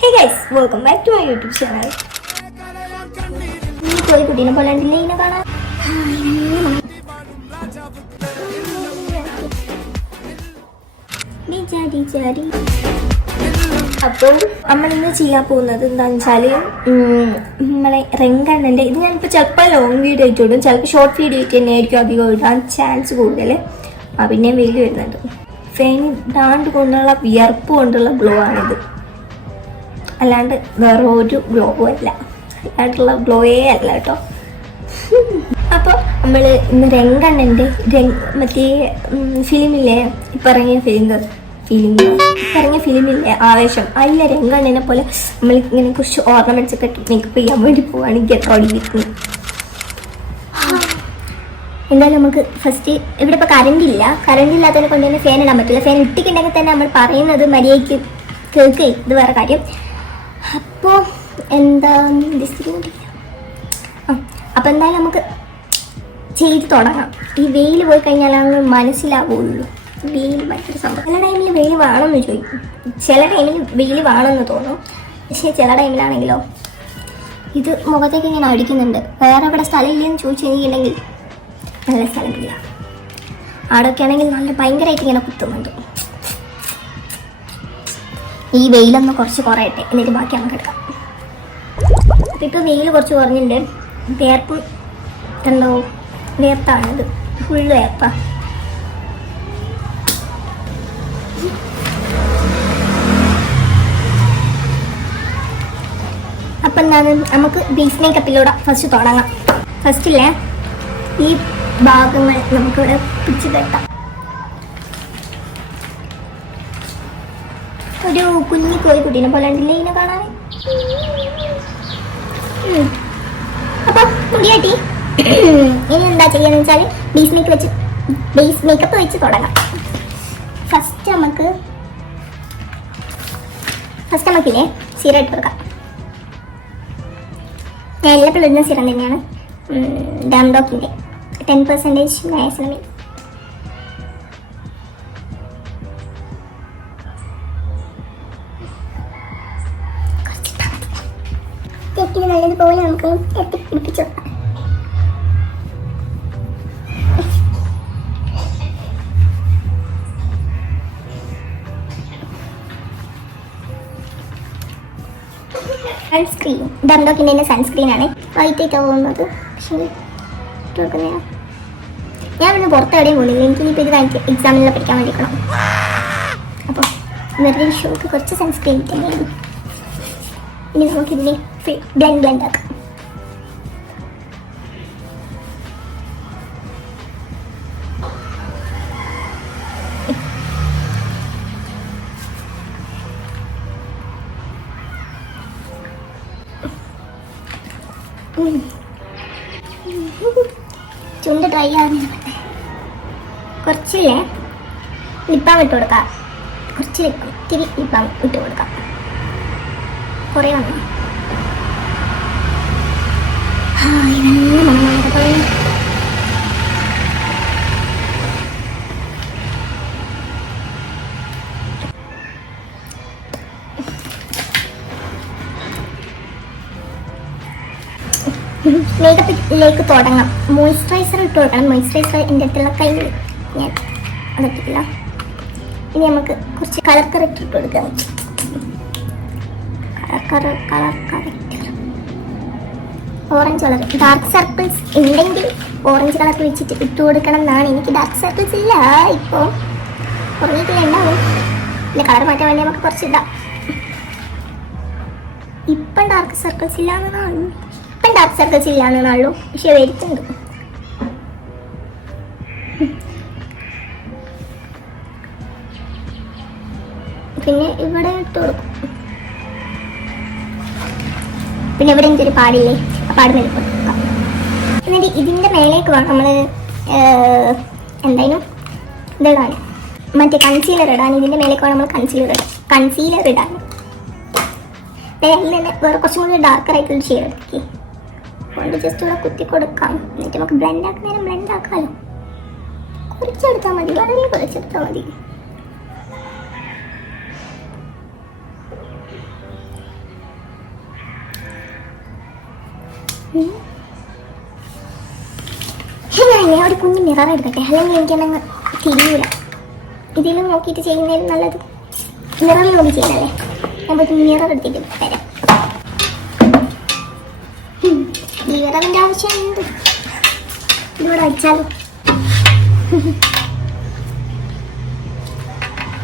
Hey guys, welcome back to my YouTube channel. ഈ കോഴി കുട്ടീനെ പോലെ ഉണ്ടല്ലേ ഇതിനെ കാണാൻ. അപ്പോൾ നമ്മളിന്ന് ചെയ്യാൻ പോകുന്നത് എന്താണെന്ന് വെച്ചാൽ നമ്മളെ റെങ്കണ്ണൻ്റെ ഇത് ഞാനിപ്പോൾ ചിലപ്പോൾ ലോങ് വീഡിയോ ആയിട്ട് ഇടും, ചിലപ്പോൾ ഷോർട്ട് വീഡിയോ ആയിട്ട് തന്നെ ആയിരിക്കും അധികം ഇടാൻ ചാൻസ് കൂടുതൽ. പിന്നെ വെയിൽ വരുന്നുണ്ട്. ഫാൻ ഇടാണ്ട് കൊണ്ടുള്ള വിയർപ്പ് കൊണ്ടുള്ള ഗ്ലോ ആണിത്, അല്ലാണ്ട് വേറെ ഒരു ഗ്ലോവും അല്ല, അല്ലാണ്ടുള്ള ഗ്ലോയേ അല്ല കേട്ടോ. അപ്പോൾ നമ്മൾ ഇന്ന് രംഗണ്ണൻ്റെ മറ്റേ ഫിലിമില്ലേ, ഇപ്പം ഇറങ്ങിയ ഫിലിമില്ലേ ആവേശം, അതിലെ രംഗണ്ണനെ പോലെ നമ്മൾ ഇങ്ങനെ കുറച്ച് ഓർണമെന്റ്സ് ഒക്കെ മേക്കപ്പ് ചെയ്യാൻ വേണ്ടി പോവാണ് ഗെറ്റ് റെഡി വിത്ത്. എന്തായാലും നമുക്ക് ഫസ്റ്റ് ഇവിടെ ഇപ്പോൾ കറണ്ട് ഇല്ലാത്തതിനെ കൊണ്ട് തന്നെ ഫാൻ ഇടാൻ പറ്റില്ല. ഫാൻ ഇട്ടിട്ടുണ്ടെങ്കിൽ തന്നെ നമ്മൾ പറയുന്നത് മര്യാദയ്ക്ക് കേൾക്ക്, ഇത് വേറെ കാര്യം. അപ്പോൾ എന്താ അപ്പോൾ എന്തായാലും നമുക്ക് ചെയ്ത് തുടങ്ങാം. ഈ വെയിൽ പോയി കഴിഞ്ഞാലാണ് മനസ്സിലാവുള്ളൂ വെയിൽ ഭയങ്കര സംഭവം. ചില ടൈമിൽ വെയിൽ വേണമെന്ന് ചോദിക്കും, ചില ടൈമിൽ വെയിൽ വേണമെന്ന് തോന്നും, പക്ഷേ ചില ടൈമിലാണെങ്കിലോ ഇത് മുഖത്തേക്ക് ഇങ്ങനെ അടിക്കുന്നുണ്ട്. വേറെ ഇവിടെ സ്ഥലമില്ലെന്ന് ചോദിച്ചു കഴിഞ്ഞിട്ടുണ്ടെങ്കിൽ നല്ല സ്ഥലമില്ല, അവിടെയൊക്കെ ആണെങ്കിൽ നല്ല ഭയങ്കരമായിട്ട് ഇങ്ങനെ കുത്തുന്നുണ്ട്. ഈ വെയിലൊന്ന് കുറച്ച് കുറയട്ടെ, എന്നിട്ട് ബാക്കി നമുക്ക് എടുക്കാം. അപ്പം ഇപ്പോൾ വെയിൽ കുറച്ച് കുറഞ്ഞിട്ടുണ്ട്. വേർപ്പ് കണ്ടോ, വേർത്താണിത്, ഫുള്ള് വേർപ്പാ. അപ്പം എന്താണ്, നമുക്ക് ബേസ് മേക്കപ്പിലൂടെ ഫസ്റ്റ് തുടങ്ങാം. ഫസ്റ്റില്ലേ ഈ ഭാഗങ്ങൾ നമുക്കിവിടെ പിടിച്ച് കെട്ടാം. ഒരു കുഞ്ഞി കോഴിക്കുട്ടീനെ പോലെ ഉണ്ടല്ലേ ഇതിനെ കാണാൻ. അപ്പൊ മുടിയാട്ടി ഇനി എന്താ ചെയ്യാന്ന് വെച്ചാൽ ബേസ് മേക്കപ്പ് വെച്ച് തുടങ്ങാം. ഫസ്റ്റ് നമുക്കില്ലേ സിറം ഇട്ട് കൊടുക്കാം. ഞാൻ എല്ലാപ്പോഴും ഇടുന്ന സിറം തന്നെയാണ്, ഡാംഡോക്കിൻ്റെ 10% നയസിനമിൻ. നല്ലതുപോലെ നമുക്ക് എത്തിപ്പിടിപ്പിച്ചു കൊടുക്കാം. സൺസ്ക്രീൻ ഡംഡോക്കിൻ്റെ തന്നെ സൺസ്ക്രീൻ ആണ്, വൈറ്റ് ആയിട്ട് പോകുന്നത്. പക്ഷേ ഞാൻ ഇന്ന് പുറത്ത് എവിടെയും പോകുന്നില്ല, എനിക്കിനിപ്പോൾ ഇത് കഴിഞ്ഞ് എക്സാമിനെല്ലാം പഠിക്കാൻ വേണ്ടിക്കണം. അപ്പോൾ വെറുതെ ഷോക്ക് കുറച്ച് സൺസ്ക്രീൻ ഇട്ടുണ്ടായിരുന്നു. ഇനി നമുക്കിതിനെ ബ്ലെൻഡ് ആക്കാം. ചുണ്ട് ഡ്രൈ ആകുന്ന കുറച്ചില്ലേ ലിപ്പാം ഇട്ട് കൊടുക്കാം. കുറച്ച് ഇത്തിരി ലിപ്പാം ഇട്ട് കൊടുക്കാം. കുറേ വന്നു നല്ല മണമാണ്. മേക്കപ്പിലേക്ക് തുടങ്ങാം. മോയ്സ്ചറൈസർ ഇട്ട് കൊടുക്കണം. മോയ്സ്ചറൈസർ എൻ്റെ അടുത്തുള്ള കയ്യിൽ ഞാൻ അതിട്ടില്ല. ഇനി നമുക്ക് കുറച്ച് കളർ കറക്റ്റ് ഇട്ട് കൊടുക്കാം. Colour correct orange colour. Dark circles ഉണ്ടെങ്കിൽ ഓറഞ്ച് കളർ വെച്ചിട്ട് ഇട്ട് കൊടുക്കണം എന്നാണ്. എനിക്ക് ഡാർക്ക് സർക്കിൾസ് ഇല്ല, ഇപ്പോൾ കുറഞ്ഞിട്ടില്ല, ഉണ്ടാവും. പിന്നെ കളർ മാറ്റാൻ വേണ്ടി നമുക്ക് കുറച്ചിടാം. ഇപ്പം ഡാർക്ക് സർക്കിൾസ് ഇല്ലാന്നാണല്ലോ, പക്ഷെ വരുത്തുണ്ട്. പിന്നെ ഇവിടെ ഇട്ട് കൊടുക്കും. പിന്നെ ഇവിടെ എനിക്കൊരു പാടില്ലേ, ആ പാട് മേലെ കൊടുക്കാം. എന്നിട്ട് ഇതിൻ്റെ മേലേക്ക് വേണം നമ്മൾ എന്തായാലും ഇതിടാൻ, മറ്റേ കൺസീലർ ഇടാൻ. ഇതിൻ്റെ മേലേക്ക് വേണം നമ്മൾ കൺസീലർ ഇടാൻ. അതിൽ തന്നെ വേറെ കുറച്ചും കൂടി ഡാർക്കറായിട്ടുള്ള ഷെയ്ഡ് എടുക്കി കൊണ്ട് ജസ്റ്റ് ഇവിടെ കുത്തി കൊടുക്കാം. എന്നിട്ട് നമുക്ക് ബ്ലെൻഡ് ആക്കുന്നേരം ബ്ലെൻഡ് ആക്കാമല്ലോ. കുറച്ചെടുത്താൽ മതി, വളരെ കുറച്ചെടുത്താൽ മതി. ഞാൻ ഒരു കുഞ്ഞ് മിറർ എടുക്കട്ടെ, അല്ലെങ്കിൽ എനിക്കതങ്ങ് തിരിയൂല. ഇതിലും നോക്കിയിട്ട് ചെയ്യുന്നതിൽ നല്ലത് മിററിൽ നോക്കി ചെയ്യുന്നല്ലേ. ഞാൻ പോയിട്ട് മിറർ എടുത്തിട്ട് തരാം. ഈ മിററിൻ്റെ ആവശ്യമുണ്ട്. ഇതിവിടെ വെച്ചാലും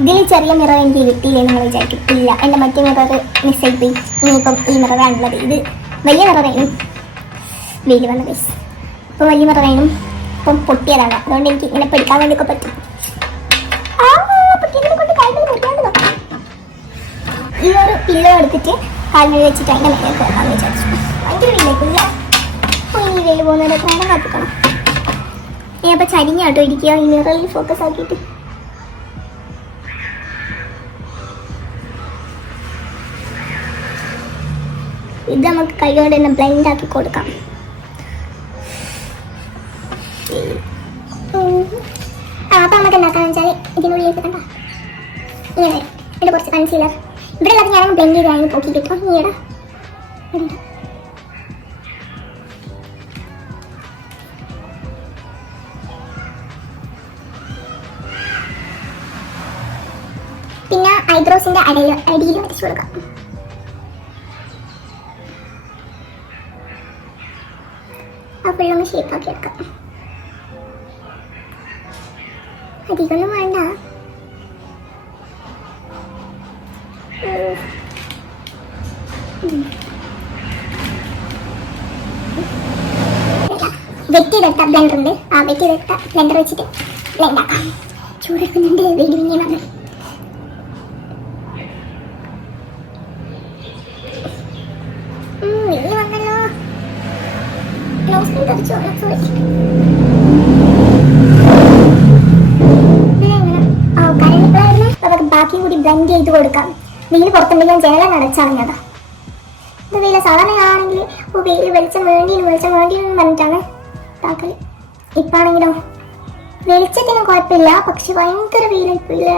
ഇതിൽ ചെറിയ മിറർ എനിക്ക് കിട്ടിയില്ലേ നിങ്ങൾ വിചാരിക്കും. ഇല്ല, എൻ്റെ മറ്റേ മിറർ മിസ്സായി പോയി. ഇനിയിപ്പം ഈ മിററാണുള്ളത്. ഇത് വലിയ മിററായിരുന്നു, വെയിൽ വന്ന ബേസ്. ഇപ്പം വലിയ മിററായിരുന്നു, ഇപ്പം പൊട്ടിയതാണ്. അതുകൊണ്ട് എനിക്ക് ഇങ്ങനെ പെടുക്കാൻ വേണ്ടിയൊക്കെ പറ്റും. ഈ ഒരു പില്ലോ എടുത്തിട്ട് കാലിന് വെച്ചിട്ട് അതിൻ്റെ മേലെ കിടക്കാമെന്ന് വിചാരിച്ചു. ഭയങ്കര വെയിലേക്കില്ല. അപ്പോൾ ഇനി വെയിൽ പോകുന്നതിനൊക്കെ വേണം കാത്തിക്കണം. ഇനി അപ്പോൾ ചരിഞ്ഞാട്ടോ ഇരിക്കുക, ഈ മിററിൽ ഫോക്കസ് ആക്കിയിട്ട്. ഇത് നമുക്ക് കൈ കൊണ്ട് തന്നെ ബ്ലെൻഡ് ആക്കി കൊടുക്കാം. അപ്പം നമുക്ക് എന്താക്കാന്ന് വെച്ചാൽ ഇതിനുള്ളിലേക്ക് കണ്ട ഇങ്ങനെ ഇവിടെ കുറച്ച് കൺസീലർ ഇവിടെ ഉള്ളത് ഞാൻ ബ്ലെൻഡ് ചെയ്ത് അതിന് പൊക്കി കിട്ടും. ഈയിടെ പിന്നെ ഐബ്രോസിന്റെ അടിയിൽ വരച്ചു കൊടുക്കാം. അപ്പോഴൊന്ന് ഷേപ്പാക്കി എടുക്കാം. അധികമൊന്നും വേണ്ട. വെട്ടിയെടുത്ത ബ്ലെൻഡർ ഉണ്ട്. ആ വെട്ടിയെടുത്ത ബ്ലെൻഡർ വെച്ചിട്ട് ബ്ലെൻഡ് ആക്കാം. ചൂടെടുക്കുന്നുണ്ട്, വെയിൽ പിന്നെ വന്ന് വെയിൽ വന്നല്ലോ. ബാക്കി കൂടി ബ്ലെൻഡ് ചെയ്ത് കൊടുക്കാം. വെയിൽ പുറത്തുണ്ടെങ്കിൽ ജനല അടച്ചളഞ്ഞതാ. ഇത് വെയില സാധാരണയാണെങ്കിൽ വെയിൽ വെളിച്ചം വേണ്ടിയെന്ന് പറഞ്ഞിട്ടാണ് ഇതാക്കല്. ഇപ്പാണെങ്കിലോ വെളിച്ചത്തിന് കുഴപ്പമില്ല, പക്ഷെ ഭയങ്കര വെയിലായിപ്പോയില്ല.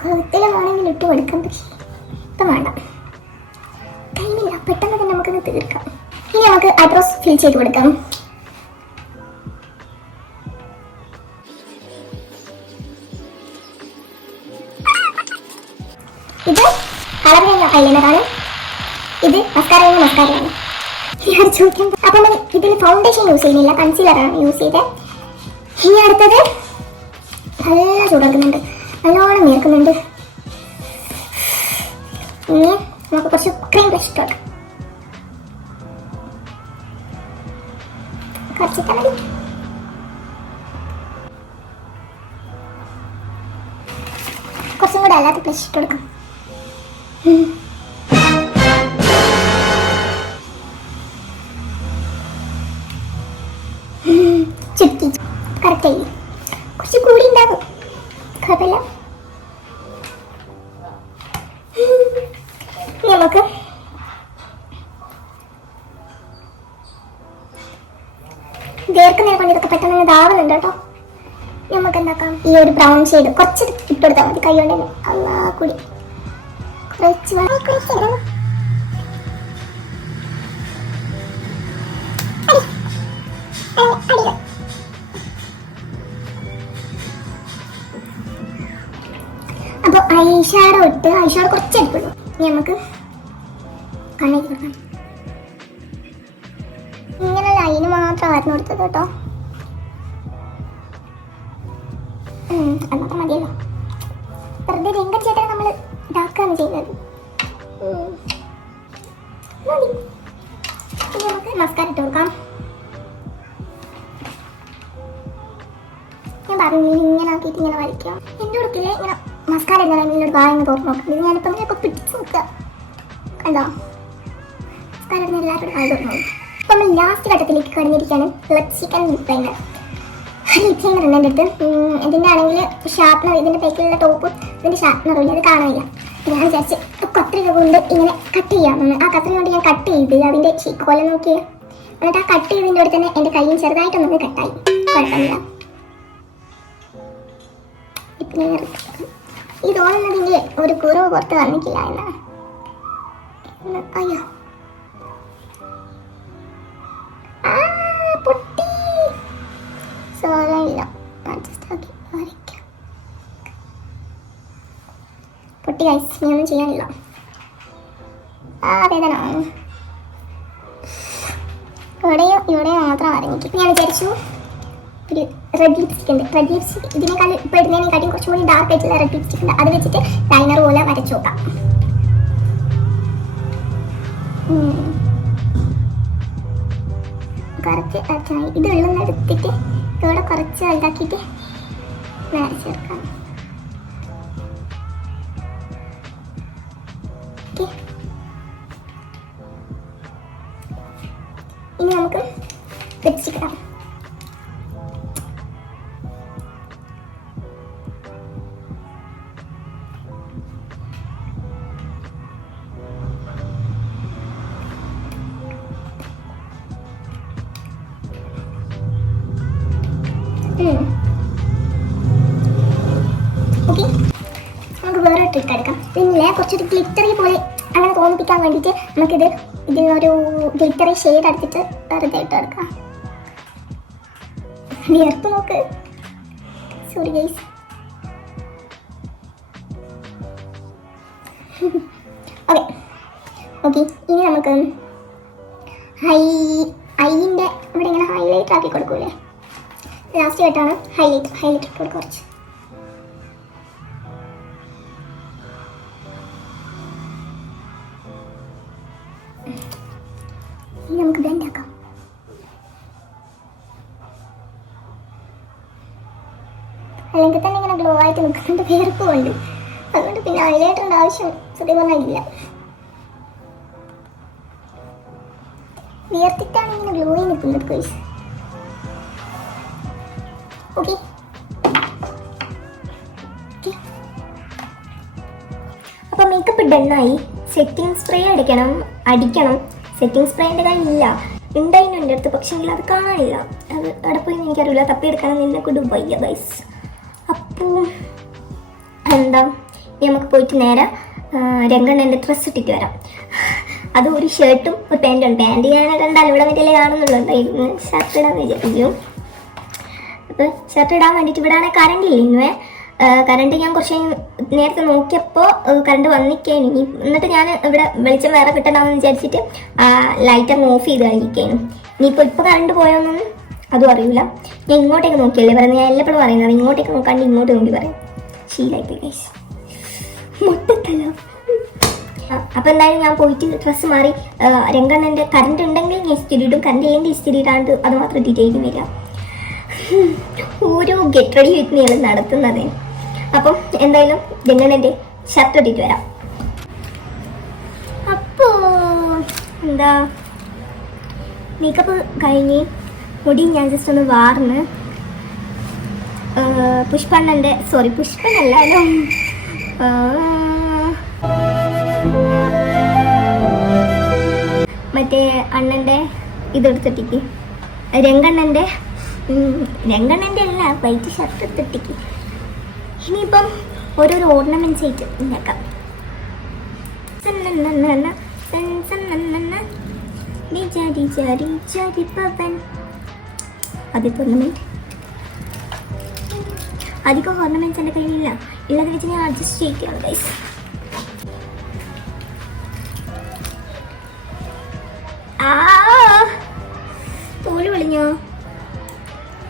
കഴുത്തിലാണെങ്കിൽ ഇട്ട് കൊടുക്കാം, പക്ഷെ ഇപ്പം വേണ്ട, ടൈമില്ല. പെട്ടെന്ന് തന്നെ നമുക്കത് തീർക്കാം. ഇനി നമുക്ക് ഐബ്രോസ് ഫിൽ ചെയ്ത് കൊടുക്കാം. ഇത് കളർ കഴിഞ്ഞ ഐലൈനറാണ്, ഇത് മസ്കാരയാണ്. ഞാൻ ചോദിക്കാം. അപ്പം ഇതിൽ ഫൗണ്ടേഷൻ യൂസ് ചെയ്യുന്നില്ല, കൺസീലറാണ് യൂസ് ചെയ്തത്. ഇനി അടുത്തത് നല്ല ചൂടെടുക്കുന്നുണ്ട്, നല്ലോണം നീർക്കുന്നുണ്ട്. ഇനി നമുക്ക് കുറച്ച് ക്രീം ബ്രഷ് ഇട്ട് വെക്കാം. കുറച്ചിട്ടാൽ മതി. കുറച്ചും കൂടെ അല്ലാത്ത ബ്രഷ് ഇട്ട് കൊടുക്കാം. ചുറ്റി കറക്റ്റ് ആയി. കുറച്ച് കൂടി ഉണ്ടാകും, കുഴപ്പമില്ല. നമുക്ക് വേർക്കുന്നതിനെ കൊണ്ട് ഇതൊക്കെ പെട്ടെന്ന് ഇതാവുന്നുണ്ട് കേട്ടോ. നമുക്ക് എന്താക്കാം, ഈ ഒരു ബ്രൗൺ ഷെയ്ഡ് കുറച്ച് ഇട്ടെടുത്താൽ മതി. കൈ കൊണ്ട് തന്നെ അല്ലാ കൂടി കുറച്ച് അപ്പോൾ ഐഷാഡോ ഇട്ട്, ഐഷാഡോ കുറച്ച് എടുക്കുള്ളൂ. ഇനി നമുക്ക് കണ്ണിക്ക് കൊടുക്കാം. ഇങ്ങനെ ലൈന് മാത്രം ആയിരുന്നു കൊടുത്തത് കേട്ടോ. അന്നൊക്കെ മതിയല്ലോ, വെറുതെ രംഗം ചേട്ടനെ നമ്മൾ ഇതാക്കാണ് ചെയ്യുന്നത്. മതി. ഇനി നമുക്ക് മസ്കാര ഇട്ട് കൊടുക്കാം. ഞാൻ പറഞ്ഞു ഇങ്ങനെ ആക്കിയിട്ട് ഇങ്ങനെ വരയ്ക്കാം. എൻ്റെ ഉടുക്കിൽ ഇങ്ങനെ മസ്കാര ഇടുന്ന ടൈമിൽ ഭാഗം തുറന്നു നോക്കാം. ഇത് ഞാനിപ്പോൾ ഇങ്ങനെയൊക്കെ പിടിച്ച് നോക്കുക കണ്ടോ. മസ്കാര ഇടുന്ന എല്ലാവരും ഭാഗം തുറന്നു നോക്കും. അപ്പം നമ്മൾ ലാസ്റ്റ് ഘട്ടത്തിലേക്ക് കടന്നിരിക്കുകയാണ്. Lipstick and lip liner. Lip liner ഉണ്ട് എൻ്റെ അടുത്ത്. ഇതിൻ്റെ ആണെങ്കിൽ ഷാർപ്പ്നർ, ഇതിൻ്റെ പേക്കിലുള്ള ടോപ്പും ഇതിൻ്റെ ഷാർപ്പ്നറും ഇല്ല, അത് കാണാനില്ല. ഞാൻ വിചാരിച്ച് കത്രിക കൊണ്ട് ഇങ്ങനെ കട്ട് ചെയ്യാമെന്ന്. ആ കത്രിക കൊണ്ട് ഞാൻ കട്ട് ചെയ്ത് അതിൻ്റെ കോല നോക്കിയത്. എന്നിട്ട് ആ കട്ട് ചെയ്തതിൻ്റെ അടുത്ത് തന്നെ എൻ്റെ കയ്യും ചെറുതായിട്ടൊന്നും കട്ടായി. കുഴപ്പമില്ല. ലിപ് ലൈനർ ഈ തോന്നുന്നതിൻ്റെ ഒരു കുറവ് പുറത്ത് വന്നിട്ടില്ല എന്നാണ്. അയ്യോ പൊട്ടി. സോറില്ല, അഡ്ജസ്റ്റ് ആക്കി വരയ്ക്കാം. പൊട്ടി ഗൈസ്, ഞാനൊന്നും ചെയ്യാനില്ല. വേദന ഇവിടെ മാത്രം വരഞ്ഞിട്ട് ഞാൻ വിചാരിച്ചു ഒരു റെഡ് ലിപ്സ്റ്റിക് ഉണ്ട്. റെഡ് ലിപ്സ്റ്റിക് ഇതിനേക്കാൾ ഇപ്പോൾ ഇടുന്നതിനെക്കാട്ടിയും കുറച്ചും കൂടി ഡാർക്ക് ആയിട്ടുള്ള റെഡ് ലിപ്സ്റ്റിക് ഉണ്ട്. അത് വെച്ചിട്ട് ലൈനർ പോലെ വരച്ചു നോക്കാം. കുറച്ച് ഇത് വെള്ളം എടുത്തിട്ട് ഇവിടെ കുറച്ച് വലുതാക്കിയിട്ട് വരച്ച് ചേർക്കാം. ഓക്കെ, ഇനി നമുക്ക് ലിപ്സ്റ്റിക് ഇടാം. ഓക്കെ, നമുക്ക് വേറെ ട്രിക്ക് എടുക്കാം. പിന്നെ കുറച്ചൊരു ഗ്ലിറ്ററി പോലെ അങ്ങനെ തോന്നിപ്പിക്കാൻ വേണ്ടിയിട്ട് ഇതിനൊരു ഗ്ലിറ്ററി ഷെയ്ഡ് എടുത്തിട്ട് വെറുതെ ഇട്ട് എടുക്കാം. വിയർപ്പ് നോക്ക്. Sorry guys. ഓക്കെ ഓക്കെ, ഇനി നമുക്ക് ഐൻ്റെ ഇവിടെ ഇങ്ങനെ ഹൈലൈറ്റ് ആക്കി കൊടുക്കൂലേ, ലാസ്റ്റ് ആയിട്ടാണ് ഹൈലൈറ്റ് ഇട്ട് കൊടുക്കുക. കുറച്ച് ഇനി നമുക്ക് ബ്ലെൻഡ് ആക്കാം. അല്ലെങ്കിൽ തന്നെ ഇങ്ങനെ ഗ്ലോ ആയിട്ട് നിൽക്കുന്നുണ്ട്, വേർപ്പുണ്ട്. അതുകൊണ്ട് പിന്നെ ഹൈലൈറ്ററിൻ്റെ ആവശ്യം സത്യം പറഞ്ഞാൽ ഇല്ല. വിയർത്തിട്ടാണ് ഇങ്ങനെ ഗ്ലോയി നിൽക്കുന്നത് ഗൈസ്. ഓക്കെ, അപ്പോൾ മേക്കപ്പ് ഡണ്ണായി. സെറ്റിംഗ് സ്പ്രേ അടിക്കണം. സെറ്റിംഗ് സ്പ്രേൻ്റെ കയ്യിലില്ല, ഉണ്ടായിരുന്നു എൻ്റെ അടുത്ത്, പക്ഷേങ്കിൽ അത് കാണില്ല. അത് അവിടെ പോയി എനിക്കറിയില്ല, തപ്പിയെടുക്കണം. നിന്നെ കൊണ്ട് വയ്യ ഗൈസ്. അപ്പോൾ എന്താ, നമുക്ക് പോയിട്ട് നേരെ രംഗണ്ണൻ്റെ ഡ്രസ്സ് ഇട്ടിട്ട് വരാം. അത് ഒരു ഷർട്ടും ഒരു പാൻറ്റും. പാൻറ്റ് ഞാൻ രണ്ടാലും ഇവിടെ മറ്റേ കാണുന്നുള്ളൂ. ഷർട്ട് ഇടാൻ വിചാരിക്കും. അപ്പോൾ ഷർട്ട് ഇടാൻ വേണ്ടിയിട്ട് ഇവിടെ ആണെങ്കിൽ കറണ്ട് ഇല്ല. ഇന്നുവേ കറണ്ട് ഞാൻ കുറച്ച് നേരത്തെ നോക്കിയപ്പോൾ കറണ്ട് വന്നിക്കേനു. എന്നിട്ട് ഞാൻ ഇവിടെ വെളിച്ചം വേറെ കിട്ടണമെന്ന് വിചാരിച്ചിട്ട് ലൈറ്റ് അങ്ങ് ഓഫ് ചെയ്ത് കഴിഞ്ഞിരിക്കേനു. ഇപ്പോൾ കറണ്ട് പോയോന്നൊന്നും അതും അറിയില്ല. ഞാൻ ഇങ്ങോട്ടേക്ക് നോക്കിയല്ലേ പറയുന്നത്. ഞാൻ എല്ലപ്പോഴും പറയുന്നത് ഇങ്ങോട്ടേക്ക് നോക്കാണ്ട് ഇങ്ങോട്ട് നോക്കി പറയും. ശീലമായിപ്പോയി ഗൈസ്, മുട്ടത്തല്ല. അപ്പോൾ എന്തായാലും ഞാൻ പോയിട്ട് ഡ്രസ്സ് മാറി രംഗണ്ണൻ്റെ കറണ്ട് ഉണ്ടെങ്കിൽ ഞാൻ ഇസ്തിരി ഇടും, കറണ്ട് ഇല്ലെങ്കിൽ ഇസ്തിരി ഇടാണ്ട് അത് മാത്രം ഇട്ടിട്ടേക്കും വരിക. ഓരോ ഗെറ്റ് റെഡി വിത്ത് മീകൾ നടത്തുന്നത്. അപ്പം എന്തായാലും രംഗണ്ണൻ്റെ ഷർട്ട് ഇട്ടിട്ട് വരാം. അപ്പോൾ എന്താ, മേക്കപ്പ് കഴിഞ്ഞ് മുടി ഞാൻ ജസ്റ്റ് ഒന്ന് വാർന്ന് പുഷ്പണ്ണല്ലോ മറ്റേ അണ്ണൻ്റെ ഇതെടുത്തിട്ടിക്ക് രംഗണ്ണൻ്റെ അല്ല വൈറ്റ് ഷർട്ട് എടുത്തിട്ടിക്ക്. ഇനിയിപ്പം ഓരോരോ ഓർണമെൻറ്റ്സ് ആയിട്ട് ഉണ്ടാക്കാം. അധികം ഓർണമെന്റ്സ് എൻ്റെ കയ്യിലില്ല. ഉള്ളത് വെച്ച് ഞാൻ അഡ്ജസ്റ്റ് ചെയ്യിക്കാം ഗൈസ്. തോല് വിളിഞ്ഞോ?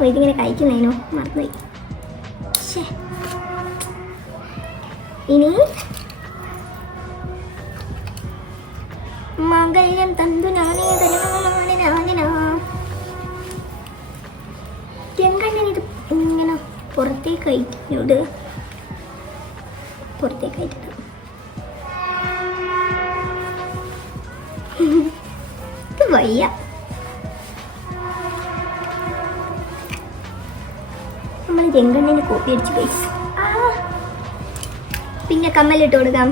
ഇതിങ്ങനെ കഴിക്കുന്നതിനോ മറന്നുപോയി. ഇനി മംഗല്യം തന്തു നാനേ രംഗണ്ണനിത് ഇങ്ങനെ പുറത്തേക്ക് അയറ്റിനോട് പുറത്തേക്ക് അയറ്റിട്ട് വയ്യ. നമ്മൾ രംഗണ്ണനെ കോപ്പി അടിച്ച് പൈസ. പിന്നെ കമ്മലിട്ട് കൊടുക്കാം.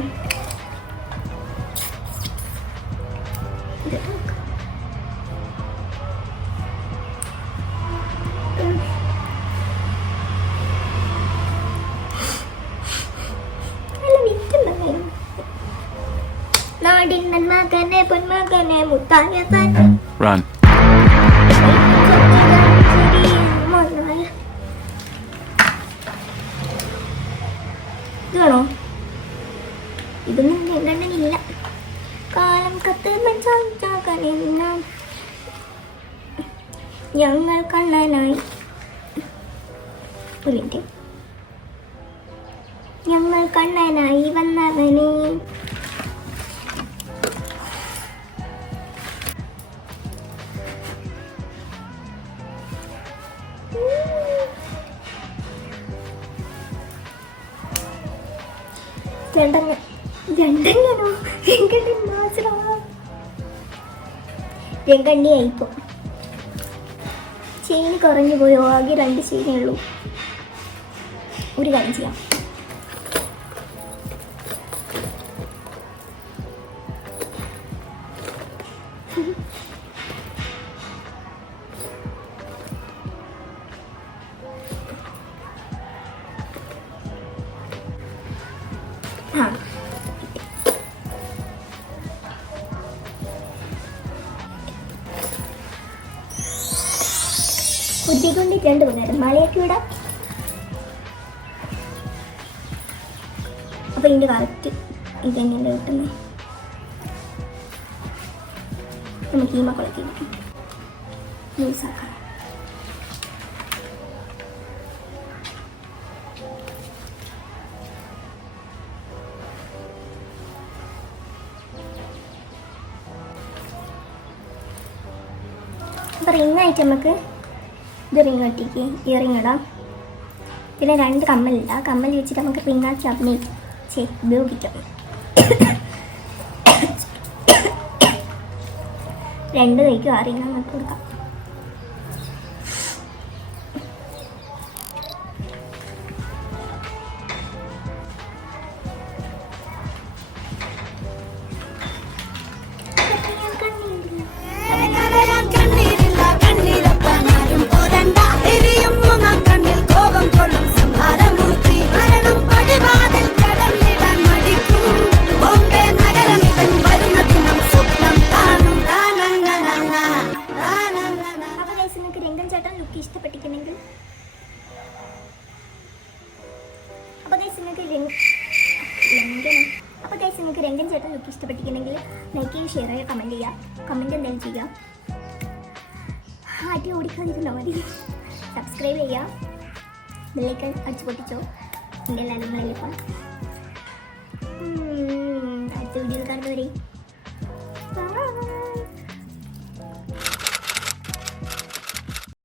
നാടിൻ കണ്ണൻ മകനെ പൊന്മകനെ മുത്തായ തന്നെ. Run. ഇതാണോ? ഇതൊന്നും രണ്ടെണ്ണനില്ല. കാലം കത്ത് ഞങ്ങൾ കണ്ണനായി. ഒരു മിനിറ്റ്. ഞങ്ങൾ കണ്ണനായി വന്നവനെ. രണ്ടെണ്ണിയായിപ്പോ ചെയിൻ കുറഞ്ഞു പോയോ? ആകെ 2 ചെയിനേ ഉള്ളൂ. ഒരു കാര്യം ചെയ്യാം. ആ കുത്തിക്കൊണ്ടിട്ടുണ്ട്. പകരം മഴയൊക്കെ വിടാം. അപ്പൊ ഇതിന്റെ കറക്റ്റ് ഇതെങ്ങനെ കിട്ടുന്നത്? നമുക്ക് ഈ മക്കളൊക്കെ യൂസാക്കാം. അപ്പൊ റിങ്ങായിട്ട് നമുക്ക് ഇത് റിങ് കെട്ടിക്ക് ഇയറിങ് ഇടാം. പിന്നെ 2 കമ്മലിടാം. കമ്മൽ വെച്ചിട്ട് നമുക്ക് റിങ്ങാക്കി ഉപയോഗിക്കാം. 2 കൈക്കും ആ റിങ് നമുക്ക് കൊടുക്കാം. ഇഷ്ടപ്പെട്ടിട്ടുണ്ടെങ്കിൽ നിങ്ങൾക്ക് രംഗൻ ചേട്ടൻ ലുക്ക് ഇഷ്ടപ്പെട്ടിട്ടുണ്ടെങ്കിൽ ലൈക്ക് ചെയ്യുക, ഷെയർ ചെയ്യുക, കമൻറ്റ് ചെയ്യുക. കമൻറ്റ് എന്തായാലും ചെയ്യുക. ആട്ടി ഓടിക്കാതിരുന്നാൽ മതി. സബ്സ്ക്രൈബ് ചെയ്യുക. ബെല്ലൈക്കൺ അടിച്ചു പൊട്ടിച്ചോ. എൻ്റെ എല്ലാവരും അടുത്ത വീഡിയോയിൽ കാണുന്നവരെ